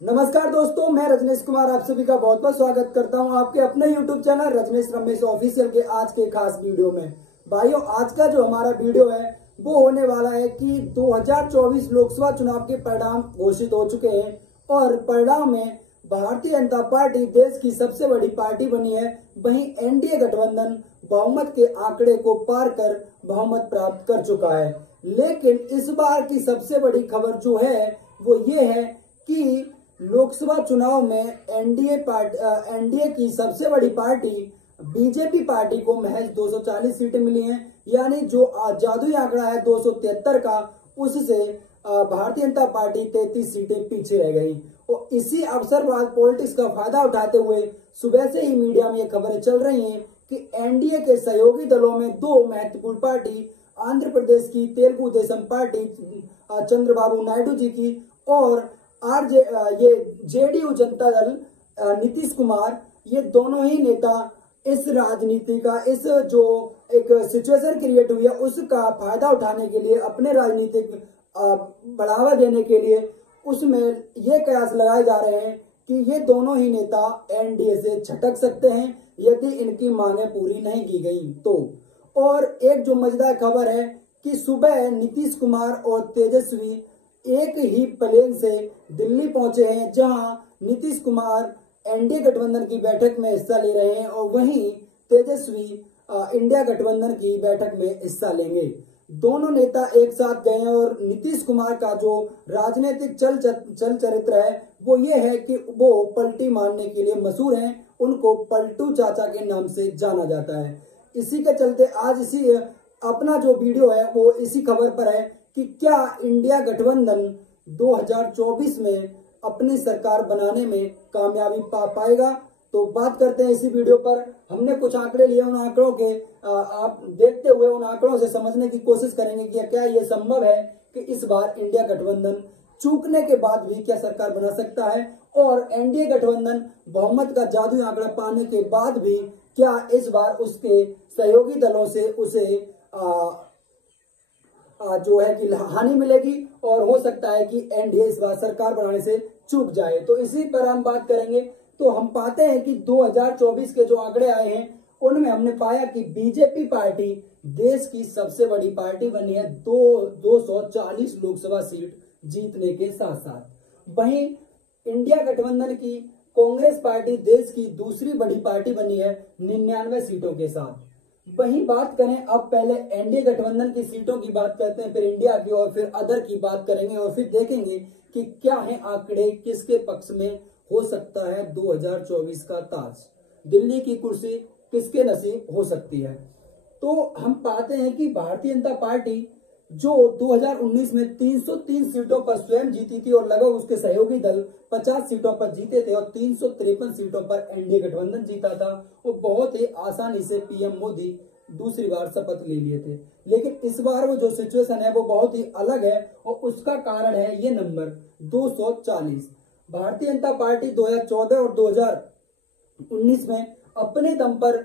नमस्कार दोस्तों, मैं रजनीश कुमार आप सभी का बहुत बहुत स्वागत करता हूं आपके अपने YouTube channel Rajneesh Ramesh official के आज के खास वीडियो में। भाइयों, आज का जो हमारा वीडियो है वो होने वाला है कि 2024 लोकसभा चुनाव के परिणाम घोषित हो चुके हैं और परिणाम में भारतीय जनता पार्टी देश की सबसे बड़ी पार्टी बनी है। वहीं एनडीए गठबंधन बहुमत के आंकड़े को पार कर बहुमत प्राप्त कर चुका है। लेकिन इस बार की सबसे बड़ी खबर जो है वो ये है कि लोकसभा चुनाव में एनडीए की सबसे बड़ी पार्टी बीजेपी पार्टी को महज 240 सीटें मिली हैं। यानी जो जादुई आंकड़ा है 273 का, उससे भारतीय जनता पार्टी 33 सीटें पीछे रह गई। और इसी अवसरवाद पॉलिटिक्स का फायदा उठाते हुए सुबह से ही मीडिया में ये खबरें चल रही हैं कि एनडीए के सहयोगी दलों में दो महत्वपूर्ण पार्टी, आंध्र प्रदेश की तेलुगु देशम पार्टी चंद्रबाबू नायडू जी की और ये जेडीयू जनता दल नीतीश कुमार, ये दोनों ही नेता इस राजनीति का, इस जो एक सिचुएशन क्रिएट हुई है उसका फायदा उठाने के लिए, अपने राजनीतिक बढ़ावा देने के लिए उसमें ये कयास लगाए जा रहे हैं कि ये दोनों ही नेता एनडीए से झटक सकते हैं यदि इनकी मांगे पूरी नहीं की गई तो। और एक जो मजेदार खबर है कि सुबह नीतीश कुमार और तेजस्वी एक ही प्लेन से दिल्ली पहुंचे हैं, जहां नीतीश कुमार एनडीए गठबंधन की बैठक में हिस्सा ले रहे हैं और वहीं तेजस्वी इंडिया गठबंधन की बैठक में हिस्सा लेंगे। दोनों नेता एक साथ गए हैं और नीतीश कुमार का जो राजनीतिक चल चरित्र है वो ये है कि वो पलटी मारने के लिए मशहूर हैं। उनको पलटू चाचा के नाम से जाना जाता है। इसी के चलते आज इसी अपना जो वीडियो है वो इसी खबर पर है कि क्या इंडिया गठबंधन 2024 में अपनी सरकार बनाने में कामयाबी पा पाएगा। तो बात करते हैं इसी वीडियो पर। हमने कुछ आंकड़े लिए, उन आंकड़ों के आप देखते हुए उन आंकड़ों से समझने की कोशिश करेंगे कि क्या ये संभव है कि इस बार इंडिया गठबंधन चूकने के बाद भी क्या सरकार बना सकता है, और एनडीए गठबंधन बहुमत का जादुई आंकड़ा पाने के बाद भी क्या इस बार उसके सहयोगी दलों से उसे जो है कि हानि मिलेगी और हो सकता है कि एनडीए इस बार सरकार बनाने से चूक जाए। तो इसी पर हम बात करेंगे। तो हम पाते हैं कि 2024 के जो आंकड़े आए हैं उनमें हमने पाया कि बीजेपी पार्टी देश की सबसे बड़ी पार्टी बनी है 240 लोकसभा सीट जीतने के साथ साथ। वहीं इंडिया गठबंधन की कांग्रेस पार्टी देश की दूसरी बड़ी पार्टी बनी है 99 सीटों के साथ। वहीं बात करें, अब पहले एनडीए गठबंधन की सीटों की बात करते हैं, फिर इंडिया की और फिर अदर की बात करेंगे और फिर देखेंगे कि क्या है आंकड़े, किसके पक्ष में हो सकता है 2024 का ताज, दिल्ली की कुर्सी किसके नसीब हो सकती है। तो हम पाते हैं कि भारतीय जनता पार्टी जो 2019 में 303 सीटों पर स्वयं जीती थी और लगभग उसके सहयोगी दल 50 सीटों पर जीते थे और 353 सीटों पर एनडीए गठबंधन जीता था। वो बहुत ही आसानी से पीएम मोदी दूसरी बार शपथ ले लिए थे। लेकिन इस बार वो जो सिचुएशन है वो बहुत ही अलग है और उसका कारण है ये नंबर 240। भारतीय जनता पार्टी 2014 और 2019 में अपने दम पर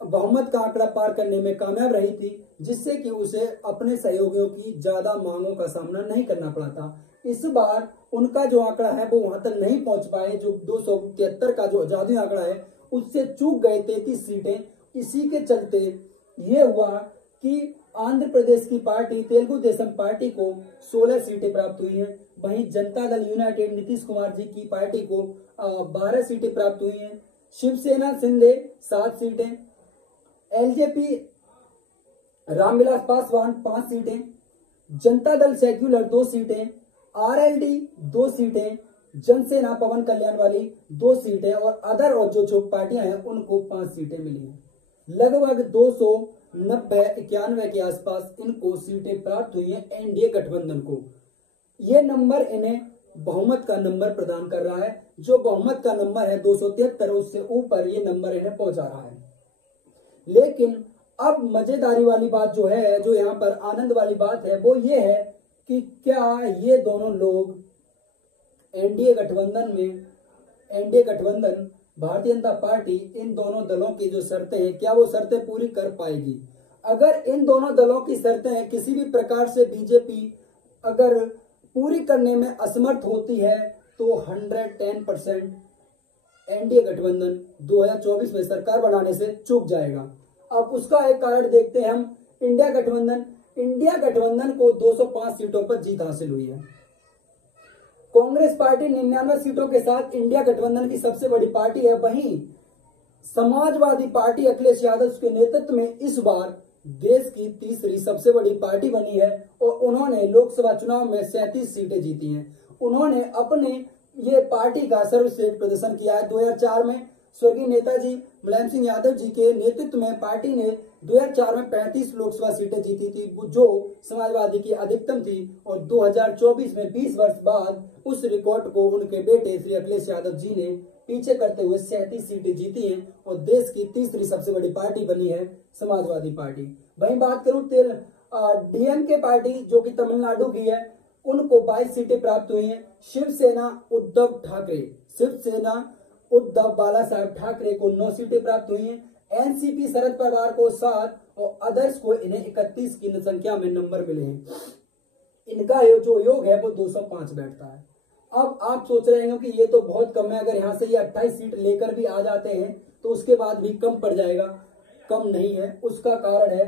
बहुमत का आंकड़ा पार करने में कामयाब रही थी, जिससे कि उसे अपने सहयोगियों की ज्यादा मांगों का सामना नहीं करना पड़ा था। इस बार उनका जो आंकड़ा है वो वहां तक नहीं पहुंच पाए। जो 273 का जो जादुई आंकड़ा है उससे चूक गए 33 सीटें। इसी के चलते ये हुआ कि आंध्र प्रदेश की पार्टी तेलुगु देशम पार्टी को 16 सीटें प्राप्त हुई हैं। वहीं जनता दल यूनाइटेड नीतीश कुमार जी की पार्टी को 12 सीटें प्राप्त हुई हैं। शिवसेना शिंदे 7 सीटें, एलजेपी रामविलास पासवान 5 सीटें, जनता दल सेक्युलर 2 सीटें, आरएलडी 2 सीटें, जनसेना पवन कल्याण वाली 2 सीटें और अदर और जो पार्टियां हैं उनको 5 सीटें मिली हैं। लगभग 290-91 के आसपास इनको सीटें प्राप्त हुई हैं एनडीए गठबंधन को। ये नंबर इन्हें बहुमत का नंबर प्रदान कर रहा है। जो बहुमत का नंबर है 273, उससे ऊपर ये नंबर इन्हें पहुंचा रहा है। लेकिन अब मजेदारी वाली बात जो है, जो यहाँ पर आनंद वाली बात है वो ये है कि क्या ये दोनों लोग एनडीए गठबंधन भारतीय जनता पार्टी इन दोनों दलों की जो शर्तें हैं क्या वो शर्तें पूरी कर पाएगी। अगर इन दोनों दलों की शर्तें किसी भी प्रकार से बीजेपी अगर पूरी करने में असमर्थ होती है तो 110% एनडीए गठबंधन 2024 में सरकार बनाने से चूक जाएगा। अब उसका एक कारण देखते हैं हम, इंडिया गठबंधन को 205 सीटों पर जीत हासिल हुई है। कांग्रेस पार्टी 99 सीटों के साथ इंडिया गठबंधन की सबसे बड़ी पार्टी है। वहीं समाजवादी पार्टी अखिलेश यादव के नेतृत्व में इस बार देश की तीसरी सबसे बड़ी पार्टी बनी है और उन्होंने लोकसभा चुनाव में 37 सीटें जीती हैं। उन्होंने अपने ये पार्टी का सर्वश्रेष्ठ प्रदर्शन किया है। 2004 में स्वर्गीय नेताजी मुलायम सिंह यादव जी के नेतृत्व में पार्टी ने 2004 में 35 लोकसभा सीटें जीती थी, जो समाजवादी की अधिकतम थी, और 2024 में 20 वर्ष बाद उस रिकॉर्ड को उनके बेटे श्री अखिलेश यादव जी ने पीछे करते हुए 37 सीटें जीती हैं और देश की तीसरी सबसे बड़ी पार्टी बनी है समाजवादी पार्टी। वहीं बात करूं डीएमके पार्टी जो कि तमिलनाडु की है, उनको 22 सीटें प्राप्त हुई हैं। शिवसेना उद्धव बाला साहब ठाकरे को 9 सीटें प्राप्त हुई हैं। एनसीपी शरद पवार को 7 और अदर्स को इन्हें 31 की संख्या में नंबर मिले हैं। इनका जो योग है वो 205 बैठता है। अब आप सोच रहे हैं कि ये तो बहुत कम है, अगर यहाँ से ये 28 सीट लेकर भी आ जाते हैं तो उसके बाद भी कम पड़ जाएगा। कम नहीं है, उसका कारण है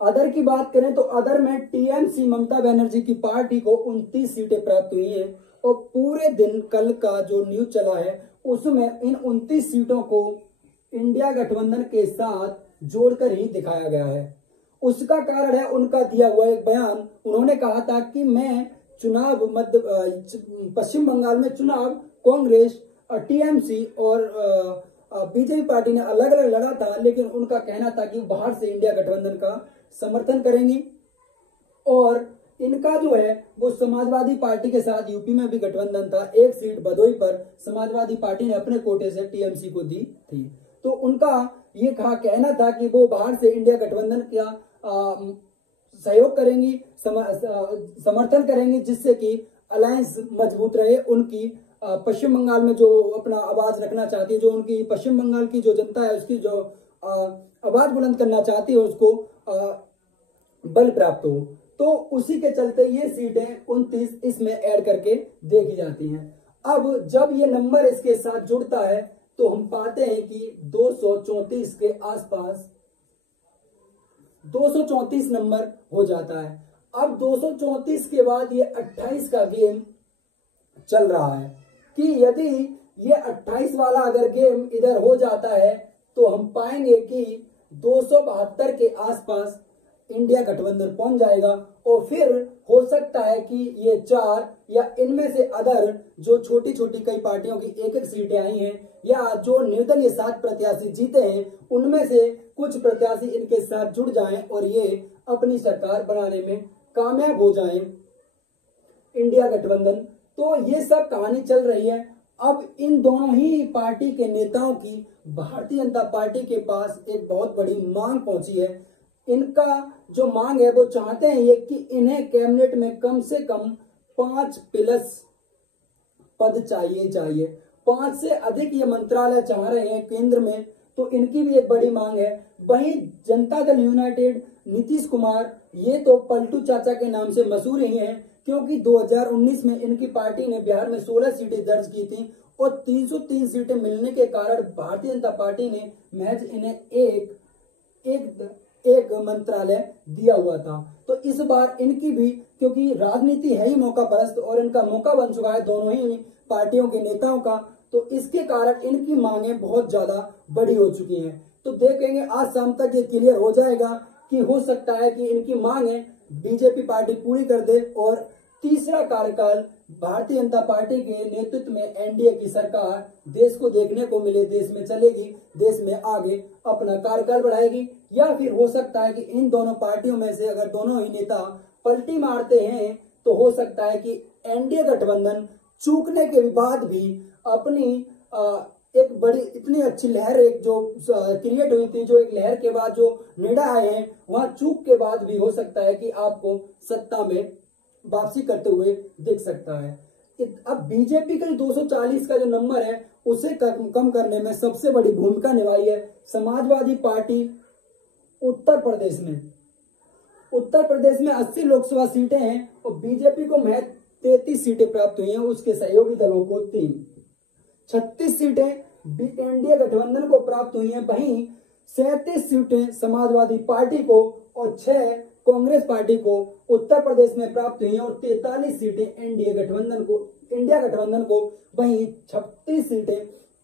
अदर की बात करें तो अदर में टीएमसी ममता बनर्जी की पार्टी को 29 सीटें प्राप्त हुई हैं और पूरे दिन कल का जो न्यूज चला है उसमें इन 29 सीटों को इंडिया गठबंधन के साथ जोड़कर ही दिखाया गया है। उसका कारण है उनका दिया हुआ एक बयान। उन्होंने कहा था कि मैं पश्चिम बंगाल में चुनाव कांग्रेस टीएमसी और बीजेपी पार्टी ने अलग अलग लड़ा था, लेकिन उनका कहना था कि बाहर से इंडिया गठबंधन का समर्थन करेंगी और इनका जो है वो समाजवादी पार्टी के साथ यूपी में भी गठबंधन था। एक सीट भदोई पर समाजवादी पार्टी ने अपने कोटे से टीएमसी को दी थी। तो उनका ये कहना था कि वो बाहर से इंडिया गठबंधन का सहयोग करेंगी, समर्थन करेंगी, जिससे कि अलायंस मजबूत रहे। उनकी पश्चिम बंगाल में जो अपना आवाज रखना चाहती है, जो उनकी पश्चिम बंगाल की जो जनता है उसकी जो आवाज बुलंद करना चाहती है, उसको बल प्राप्त हो। तो उसी के चलते ये सीटें 29 इसमें ऐड करके देखी जाती हैं। अब जब ये नंबर इसके साथ जुड़ता है तो हम पाते हैं कि 234 के आसपास 234 नंबर हो जाता है। अब 234 के बाद ये 28 का गेम चल रहा है कि यदि ये 28 वाला अगर गेम इधर हो जाता है तो हम पाएंगे कि 272 के आसपास इंडिया गठबंधन पहुंच जाएगा और फिर हो सकता है कि ये 4 या इनमें से अदर जो छोटी छोटी कई पार्टियों की एक सीटें आई हैं या जो निर्दलीय 7 प्रत्याशी जीते हैं उनमें से कुछ प्रत्याशी इनके साथ जुड़ जाएं और ये अपनी सरकार बनाने में कामयाब हो जाएं इंडिया गठबंधन। तो ये सब कहानी चल रही है। अब इन दोनों ही पार्टी के नेताओं की भारतीय जनता पार्टी के पास एक बहुत बड़ी मांग पहुंची है। इनका जो मांग है वो चाहते हैं ये कि इन्हें कैबिनेट में कम से कम 5 प्लस पद चाहिए। 5 से अधिक ये मंत्रालय चाह रहे हैं केंद्र में, तो इनकी भी एक बड़ी मांग है। वहीं जनता दल यूनाइटेड नीतीश कुमार ये तो पलटू चाचा के नाम से मशहूर ही हैं, क्योंकि 2019 में इनकी पार्टी ने बिहार में 16 सीटें दर्ज की थी और 303 सीटें मिलने के कारण भारतीय जनता पार्टी ने महज इन्हें एक मंत्रालय दिया हुआ था। तो इस बार इनकी भी, क्योंकि राजनीति है ही मौका परस्त और इनका मौका बन चुका है दोनों ही पार्टियों के नेताओं का, तो इसके कारण इनकी मांगे बहुत ज्यादा बड़ी हो चुकी हैं। तो देखेंगे आज शाम तक ये क्लियर हो जाएगा कि हो सकता है कि इनकी मांगे बीजेपी पार्टी पूरी कर दे और तीसरा कार्यकाल भारतीय जनता पार्टी के नेतृत्व में एनडीए की सरकार देश को देखने को मिले, देश में चलेगी, देश में आगे अपना कार्यकाल बढ़ाएगी। या फिर हो सकता है कि इन दोनों पार्टियों में से अगर दोनों ही नेता पलटी मारते हैं तो हो सकता है कि एनडीए गठबंधन चूकने के बाद भी अपनी एक बड़ी इतनी अच्छी लहर एक जो क्रिएट हुई थी, जो एक लहर के बाद जो निर्णय आए हैं, वहां चूक के बाद भी हो सकता है कि आपको सत्ता में वापसी करते हुए दिख सकता है। अब बीजेपी का 240 का जो नंबर है उसे कम करने में सबसे बड़ी भूमिका निभाई है समाजवादी पार्टी। उत्तर प्रदेश में 80 लोकसभा सीटें हैं और बीजेपी को महज 33 सीटें प्राप्त हुई हैं, उसके सहयोगी दलों को 3। 36 सीटें एनडीए गठबंधन को प्राप्त हुई हैं, वहीं 37 सीटें समाजवादी पार्टी को और 6 कांग्रेस पार्टी को उत्तर प्रदेश में प्राप्त हुई हैं और 43 सीटें इंडिया गठबंधन को, वहीं 36 सीटें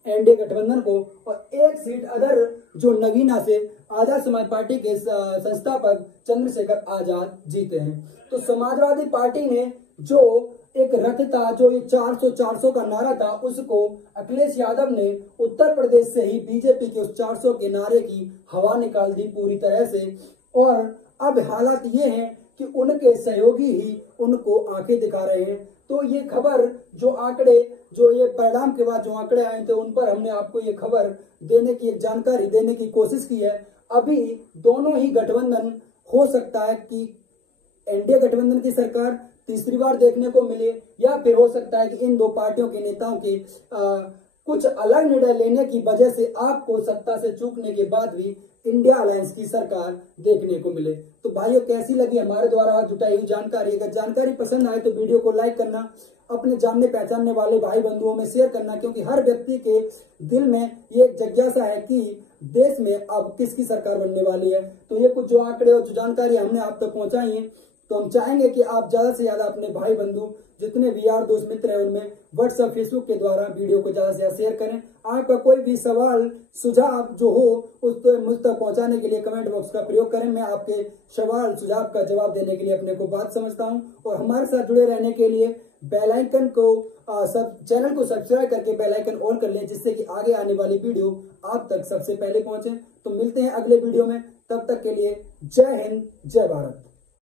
एनडीए गठबंधन को और 1 सीट अदर जो नगीना से आजाद समाज पार्टी के संस्थापक चंद्रशेखर आजाद जीते हैं। तो समाजवादी पार्टी ने जो एक रथ था, जो ये 400 का नारा था, उसको अखिलेश यादव ने उत्तर प्रदेश से ही बीजेपी के उस 400 के नारे की हवा निकाल दी पूरी तरह से। और अब हालात ये हैं कि उनके सहयोगी ही उनको आंखें दिखा रहे हैं। तो ये खबर जो ये परिणाम के बाद जो आंकड़े आए थे, उन पर हमने आपको ये खबर देने की, एक जानकारी देने की कोशिश की है। अभी दोनों ही गठबंधन, हो सकता है कि एनडीए गठबंधन की सरकार तीसरी बार देखने को मिले, या फिर हो सकता है कि इन दो पार्टियों के नेताओं के कुछ अलग निर्णय लेने की वजह से आपको सत्ता से चूकने के बाद भी इंडिया अलायंस की सरकार देखने को मिले। तो भाइयों, कैसी लगी हमारे द्वारा जुटाई हुई जानकारी? अगर जानकारी पसंद आए तो वीडियो को लाइक करना, अपने जानने पहचानने वाले भाई बंधुओं में शेयर करना, क्योंकि हर व्यक्ति के दिल में ये जिज्ञासा है कि देश में अब किसकी सरकार बनने वाली है। तो ये कुछ जो आंकड़े और जो जानकारी हमने आप तक पहुंचाई है, तो हम चाहेंगे कि आप ज्यादा से ज्यादा अपने भाई बंधु, जितने भी यार दोस्त मित्र हैं, उनमें व्हाट्सएप फेसबुक के द्वारा वीडियो को ज्यादा से ज्यादा शेयर करें। आपका कोई भी सवाल सुझाव जो हो उसको मुझ तक पहुंचाने के लिए कमेंट बॉक्स का प्रयोग करें। मैं आपके सवाल सुझाव का जवाब देने के लिए अपने को बात समझता हूं। और हमारे साथ जुड़े रहने के लिए बेल आइकन को चैनल को सब्सक्राइब करके बेल आइकन ऑन कर लें, जिससे कि आगे आने वाली वीडियो आप तक सबसे पहले पहुंचे। तो मिलते हैं अगले वीडियो में, तब तक के लिए जय हिंद, जय भारत।